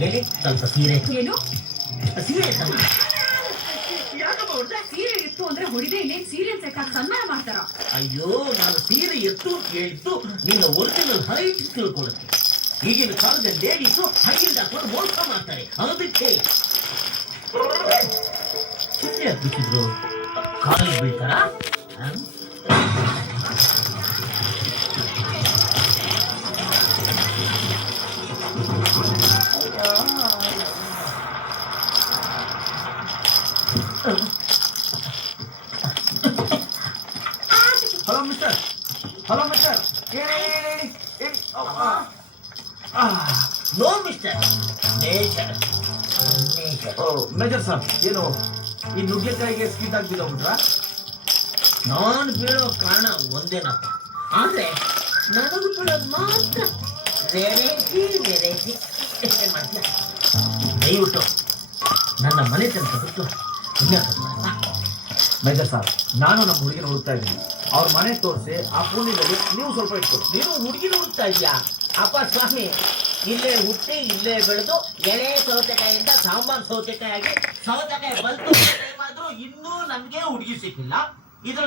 ಹೇಳಿ ಸ್ವಲ್ಪ ಸೀರೆ. ಏನು ಸೀರೆ ಸೀರೆ ಇತ್ತು ಅಂದ್ರೆ ಹೊಡಿದೆ ಇನ್ನೇನ್ ಸೀರಿಯಲ್ ಸೆಟ್ ಆಗಿ ಸನ್ಮಾನ ಮಾಡ್ತಾರ? ಅಯ್ಯೋ, ನಾನು ಸೀರೆ ಎತ್ತು ಹೇಳಿದ್ದು ನಿನ್ನ ಒರಿಜಿನಲ್ ಹೈಟ್ ತಿಳ್ಕೊಳ್ಳುತ್ತೆ. ಈಗಿನ ಕಾಲದ ಲೇಡೀಸು ಹೈಟ್ ಹಾಕೊಂಡು ಮೋಸ ಮಾಡ್ತಾರೆ. ಅದಕ್ಕೆ ಸೀರೆ ಬಿಟ್ಟಿದ್ರು ಕಾಲಿಗೆ ಬೀಳ್ತಾರ. Hello mister, hello mister, no mister nature. Major sir, ಏನು ಈ ನುಗ್ಗೆಕಾಯಿಗೆ ಸ್ಕೀಟ್ ಆಗಿ ಬಿದ್ದೋಗ್ಬಿಟ್ರಾ? ನಾನು ಬೀಳೋ ಕಾರಣ ಒಂದೇನಪ್ಪ, ಆದ್ರೆ ನನಗೂ ಬೀಳೋದು ಮಾತ್ರ ವೆರೈಟಿ ವೆರೈಟಿ ಮಾಡ್ತೀಯ. ದಯವಿಟ್ಟು ನನ್ನ ಮನೆ ತನಕ ಬಿಟ್ಟು ಮೇಜರ್ ಸರ್, ನಾನು ನಮ್ಮ ಹುಡುಗಿನ ಹುಡುಕ್ತಾ ಇದ್ದೀನಿ. ಅವ್ರ ಮನೆ ತೋರಿಸಿ ಆ ಪುಣ್ಯದಲ್ಲಿ ನೀವು ಸ್ವಲ್ಪ ಇಟ್ಕೊಡಿ. ನೀನು ಹುಡುಗಿನ ಹುಡುಕ್ತಾ ಇದೆಯಾ? ಅಪ್ಪ ಸ್ವಾಮಿ, ಇಲ್ಲೇ ಹುಟ್ಟಿ ಇಲ್ಲೇ ಬೆಳೆದು ಎಳೆ ಸೌತೆಕಾಯಿಯಿಂದ ಸಾಂಬಾರ್ ಸೌತೆಕಾಯಿ ಆಗಿ ಸೌತೆಕಾಯಿ ಬಲ್ತು ಇನ್ನೂ ನನ್ಗೆ ಹುಡುಗಿ ಸಿಕ್ಕಿಲ್ಲ.